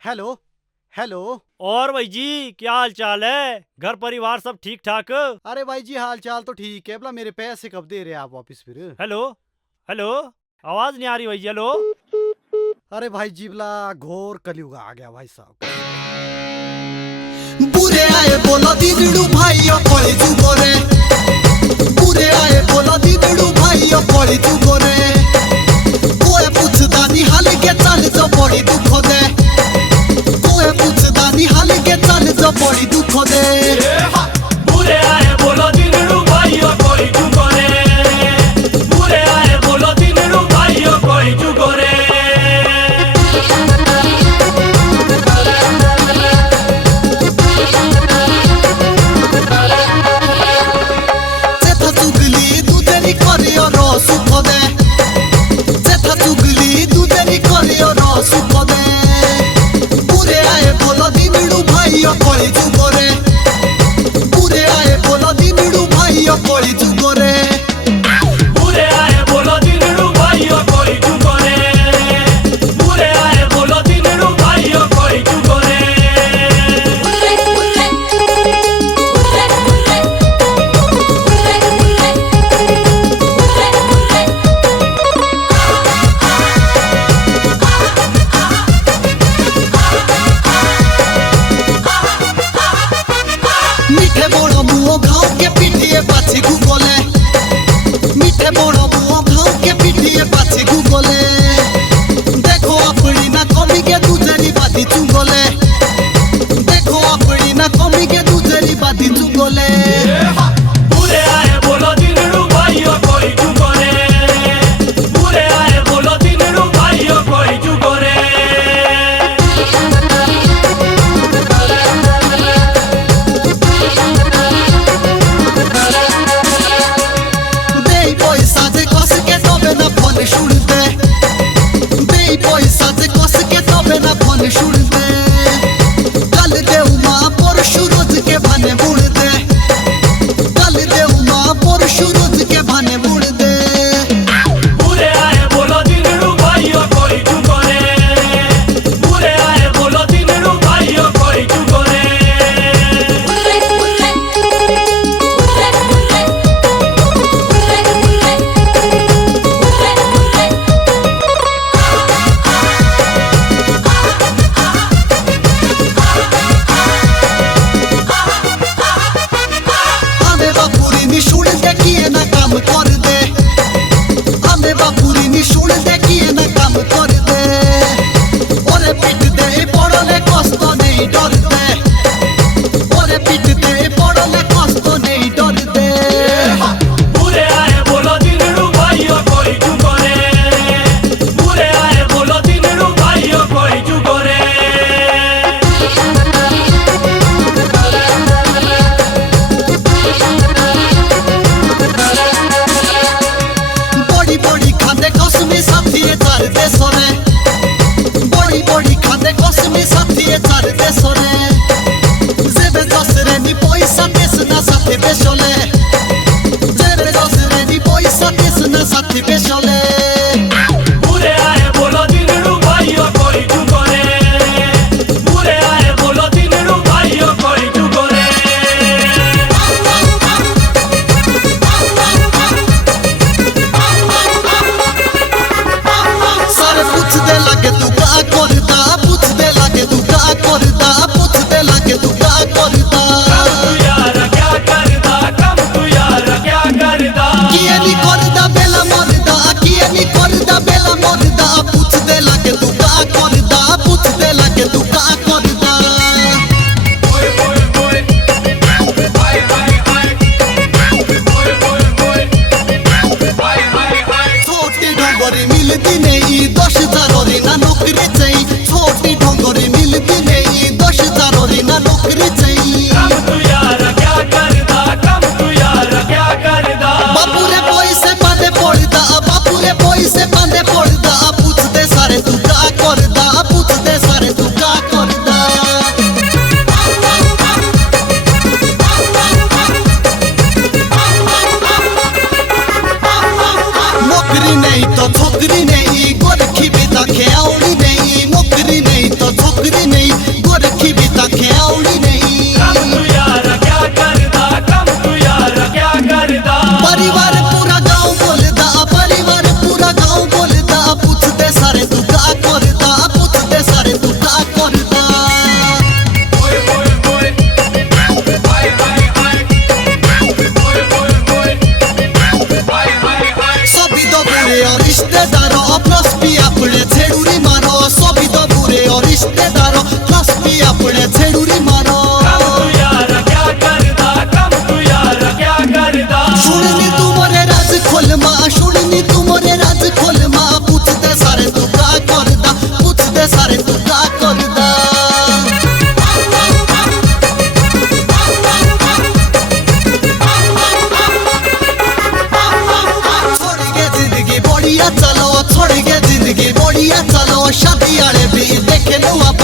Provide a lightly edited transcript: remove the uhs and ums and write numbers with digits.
Hello. Hello. और भाई जी क्या हाल चाल है? घर परिवार सब ठीक ठाक? अरे भाई जी हाल चाल तो ठीक है, भला मेरे पैसे कब दे रहे हैं आप वापस फिर? हेलो हेलो, आवाज नहीं आ रही भाई जी। हेलो। अरे भाई जी भला घोर कलयुग आ गया भाई साहब। बुरे आए बोला दीदड़ू भाइयों कोई तू गोरे। बुरे आए बोला दीदड़ू भाइयों कोई तू गोरे। कोई पूछदा नहीं हाल के चल जो बड़ी दुख दे। कोई पूछदा नहीं हाल के चल जो बड़ी दुख दे। बुरे आए बोलो दीदड़ू भाइयों कोई तू गोरे। बुरे आए बोलो दीदड़ू भाइयों कोई तू गोरे। कोई तू गोरे। बुरे आए बोला दीदड़ू भाइयों कोई तू गोरे। बुरे आए बोलो दीदड़ू भाइयों कोई तू गोरे। बुरे आए बोलो दीदड़ू भाइयों कोई तू गोरे। मीठे बोड़ो मुँह घाव के पीठिए पाछी गुगोले। मीठे बोड़ो मुँह घाव के पीठिए पाछी गुगोले। देखो अपनी ना कमी के दूसरी बाती चुगोले। देखो अपनी ना कमी के दूसरी बाती चुगोले। बुरे आए बोलो दीदड़ू भाइयों कोई तू गोरे। बुरे आए बोलो दीदड़ू भाइयों कोई तू गोरे। देई पैसा जे कस के तबे ना फोन शुड़बे। देई पैसा जे कस के तबे ना फोन शुड़बे। कल देऊ माँ परशु रोज के भाने बुड़ दे। कल देऊ माँ परशु रोज के भाने बुड़ दे। बुरे आए बोलो दीदड़ू भाइयों कोई तू गोरे। बुरे आए बोलो दीदड़ू भाइयों कोई तू गोरे। आमे बापुरी नी शुड़ दे किए ना काम कर दे। आमे बापुरी नी शुड़ दे किए ना काम कर दे। ओरे पीट दे पड़ले कष्ट नहीं डर दे। ओरे पीट दे पड़ले कष्ट नहीं डर दे। बुरे आए बोलो दीदड़ू भाइयों कोई तू गोरे। बुरे आए बोलो दीदड़ू भाइयों कोई तू गोरे। बड़ी बड़ी खाते कसमी साथी चार देशरे। बड़ी बड़ी खाते कसमी साथी चार देशरे। जेबे दसरे नी पैसा देश ना साथी बेशले। जेबे दसरे नी पैसा देश ना साथी बेशले। बुरे आए बोलो दीदड़ू भाइयों कोई तू गोरे। बुरे आए बोलो दीदड़ू भाइयों कोई तू गोरे। सारे पूछते लगे तू का करदा। पूछते लगे तू का करदा। पूछते लगे तू का करदा। तू यार क्या करदा? कम तू यार क्या करदा? किए नी करदा बेला मरदा। किए नी करदा बेला मरदा। पूछते लगे तू का करदा। पूछते लगे तू का करदा। ओए ओए ओए हाय हाय हाय। ओए ओए ओए हाय हाय हाय। छोटी ढोंगरी मिलती नहीं 10,000 ना नौकरी चाहिए। छोटी ढोंगरी मिलती नहीं 10,000 ना नौकरी चाहिए। कम तू यार क्या करदा? कम तू यार क्या करदा? बापूरे पैसे बांधे पड़दा। बापूरे पैसे बांधे पड़दा। पूछते सारे तू का करदा। पूछते सारे तू का करदा। नौकरी नहीं तो छोकरी नहीं। गोरखी भी तो खेौड़ी नहीं। नौकरी नहीं तो छोकरी नहीं। बढ़िया चलो छोड़ के जिंदगी बढ़िया चलो शादी आले भी देखे लो आप